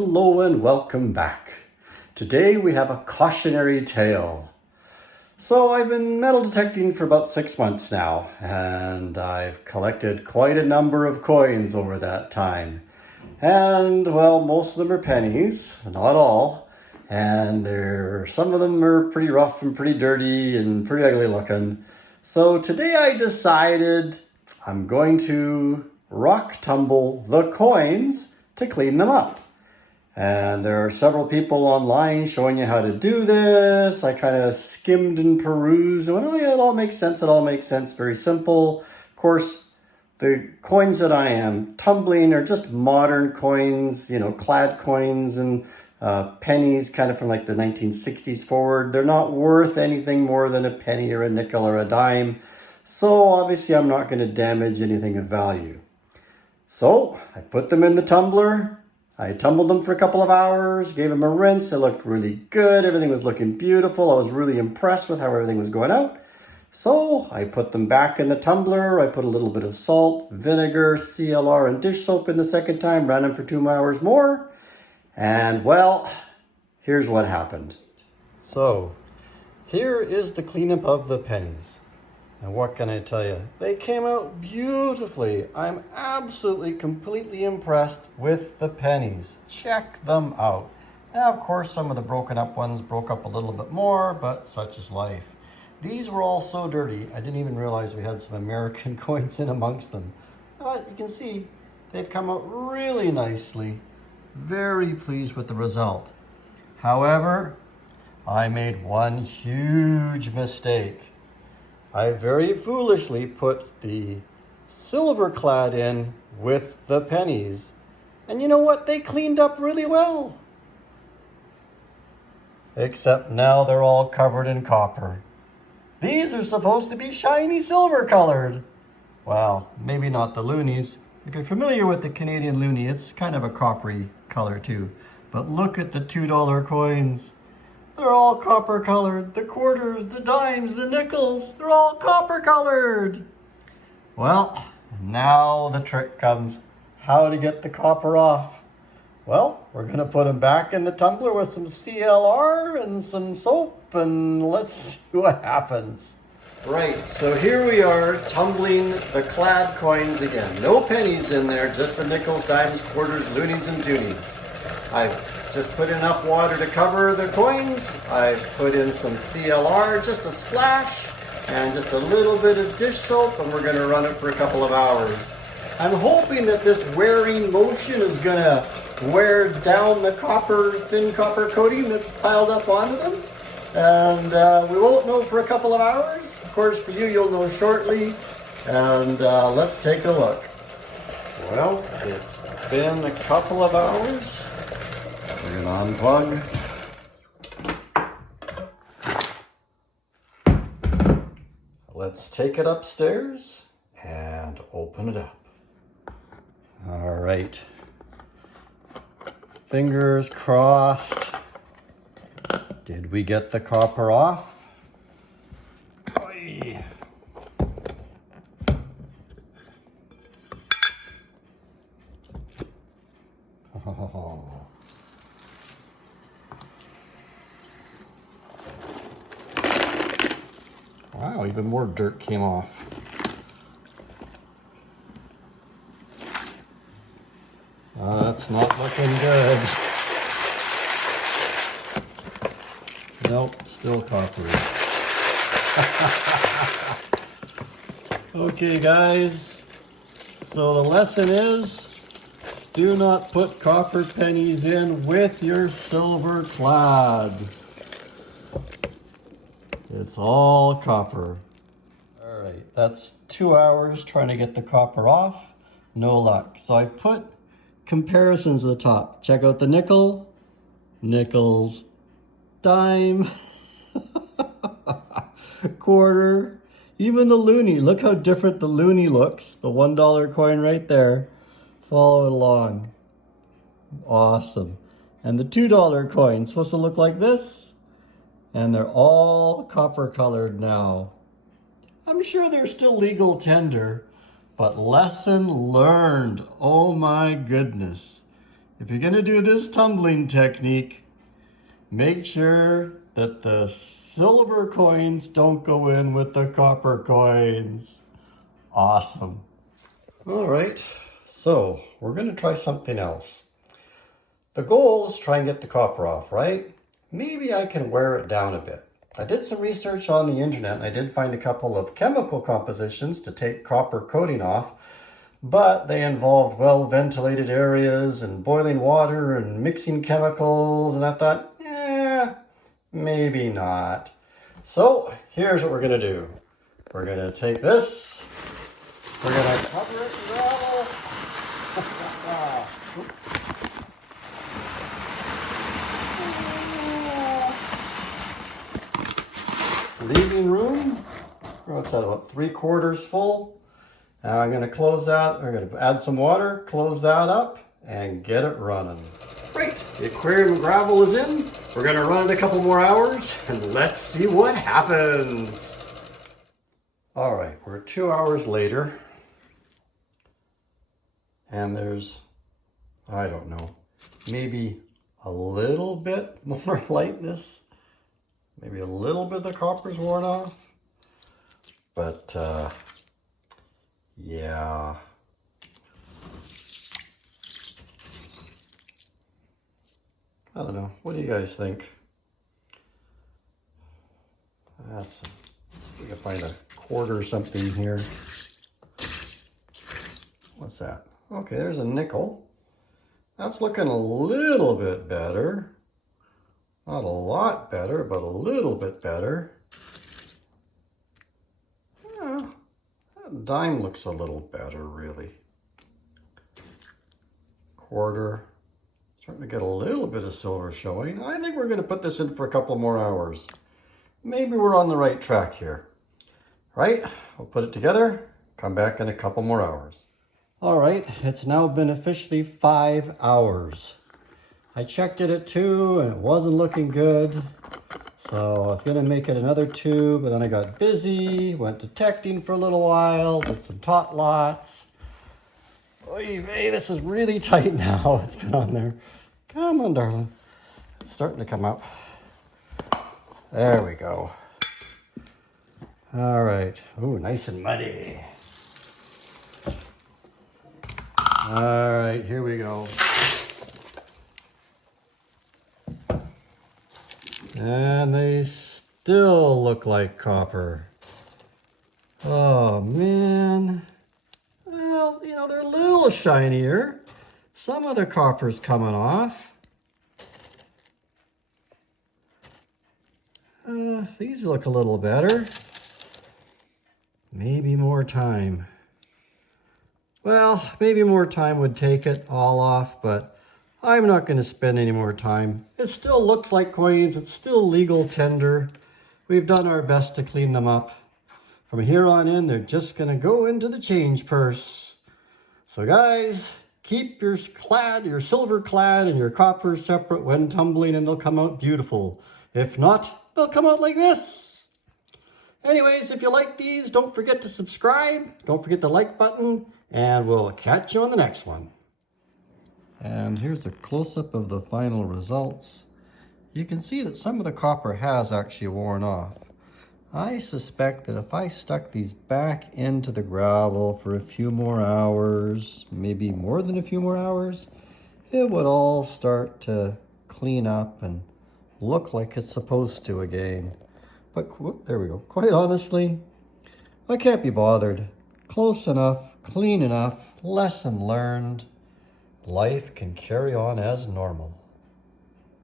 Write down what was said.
Hello and welcome back. Today we have a cautionary tale. So I've been metal detecting for about 6 months now, and I've collected quite a number of coins over that time. And well, most of them are pennies, not all. And some of them are pretty rough and pretty dirty and pretty ugly looking. So today I decided I'm going to rock tumble the coins to clean them up. And there are several people online showing you how to do this. I kind of skimmed and perused and went, oh yeah, it all makes sense. It all makes sense. Very simple. Of course, the coins that I am tumbling are just modern coins, clad coins and pennies kind of from like the 1960s forward. They're not worth anything more than a penny or a nickel or a dime. So obviously I'm not going to damage anything of value. So I put them in the tumbler. I tumbled them for a couple of hours, gave them a rinse. It looked really good. Everything was looking beautiful. I was really impressed with how everything was going out. So I put them back in the tumbler. I put a little bit of salt, vinegar, CLR, and dish soap in the second time, ran them for 2 hours more. And well, here's what happened. So here is the cleanup of the pennies. And what can I tell you? They came out beautifully. I'm absolutely, completely impressed with the pennies. Check them out. Now, of course, some of the broken up ones broke up a little bit more, but such is life. These were all so dirty, I didn't even realize we had some American coins in amongst them. But you can see they've come out really nicely. Very pleased with the result. However, I made one huge mistake. I very foolishly put the silver clad in with the pennies. And you know what? They cleaned up really well. Except now they're all covered in copper. These are supposed to be shiny silver colored. Well, maybe not the loonies. If you're familiar with the Canadian loonie, it's kind of a coppery color too. But look at the $2 coins. They're all copper colored. The quarters, the dimes, the nickels, they're all copper colored. Well, now the trick comes. How to get the copper off. Well, we're going to put them back in the tumbler with some CLR and some soap, and let's see what happens. Right, so here we are tumbling the clad coins again. No pennies in there, just the nickels, dimes, quarters, loonies, and toonies. I've just put enough water to cover the coins. I've put in some CLR, just a splash, and just a little bit of dish soap, and we're going to run it for a couple of hours. I'm hoping that this wearing motion is going to wear down the thin copper coating that's piled up onto them. And we won't know for a couple of hours. Of course, for you, you'll know shortly. And let's take a look. Well, it's been a couple of hours. We're going to unplug. Let's take it upstairs and open it up. All right. Fingers crossed. Did we get the copper off? Oy. Oh. Wow, even more dirt came off. That's not looking good. Nope, still coppery. Okay, guys. So the lesson is, do not put copper pennies in with your silver clad. It's all copper. All right, that's 2 hours trying to get the copper off. No luck. So I put comparisons at the top. Check out the nickel, nickels, dime, quarter, even the loonie. Look how different the loonie looks. The $1 coin right there. Follow it along. Awesome. And the $2 coin supposed to look like this. And they're all copper colored now. I'm sure they're still legal tender, but lesson learned. Oh my goodness. if you're gonna do this tumbling technique, make sure that the silver coins don't go in with the copper coins. Awesome. All right, so we're gonna try something else. The goal is try and get the copper off, right? Maybe I can wear it down a bit. I did some research on the internet and I did find a couple of chemical compositions to take copper coating off, but they involved well-ventilated areas and boiling water and mixing chemicals, and I thought, maybe not. So here's what we're gonna do. We're gonna take this, we're gonna cover it in gravel. Leaving room, what's that, about 3/4 full. Now I'm going to close that, I'm going to add some water, close that up, and get it running. Right, the aquarium gravel is in. We're going to run it a couple more hours, and let's see what happens. All right, we're 2 hours later, and there's, I don't know, maybe a little bit more lightness. Maybe a little bit of the copper's worn off, but yeah. I don't know. What do you guys think? We can find a quarter or something here. What's that? Okay, there's a nickel. That's looking a little bit better. Not a lot better, but a little bit better. Yeah, that dime looks a little better, really. Quarter. Starting to get a little bit of silver showing. I think we're going to put this in for a couple more hours. Maybe we're on the right track here. Right? We'll put it together, come back in a couple more hours. All right, it's now been officially 5 hours. I checked it at 2 and it wasn't looking good. So I was gonna make it another 2, but then I got busy, went detecting for a little while, did some tot lots. Oy vey, this is really tight now. It's been on there. Come on, darling. It's starting to come up. There we go. All right. Ooh, nice and muddy. All right, here we go. And they still look like copper. Oh, man. Well, you know, they're a little shinier. Some of the copper's coming off. These look a little better. Maybe more time. Well, maybe more time would take it all off, but I'm not going to spend any more time. It still looks like coins. It's still legal tender. We've done our best to clean them up. From here on in, they're just going to go into the change purse. So guys, keep your silver clad and your copper separate when tumbling, and they'll come out beautiful. If not, they'll come out like this. Anyways, if you like these, don't forget to subscribe. Don't forget the like button, and we'll catch you on the next one. And here's a close-up of the final results. You can see that some of the copper has actually worn off. I suspect that if I stuck these back into the gravel for a few more hours, maybe more than a few more hours, it would all start to clean up and look like it's supposed to again. But there we go. Quite honestly, I can't be bothered. Close enough, clean enough, lesson learned. Life can carry on as normal.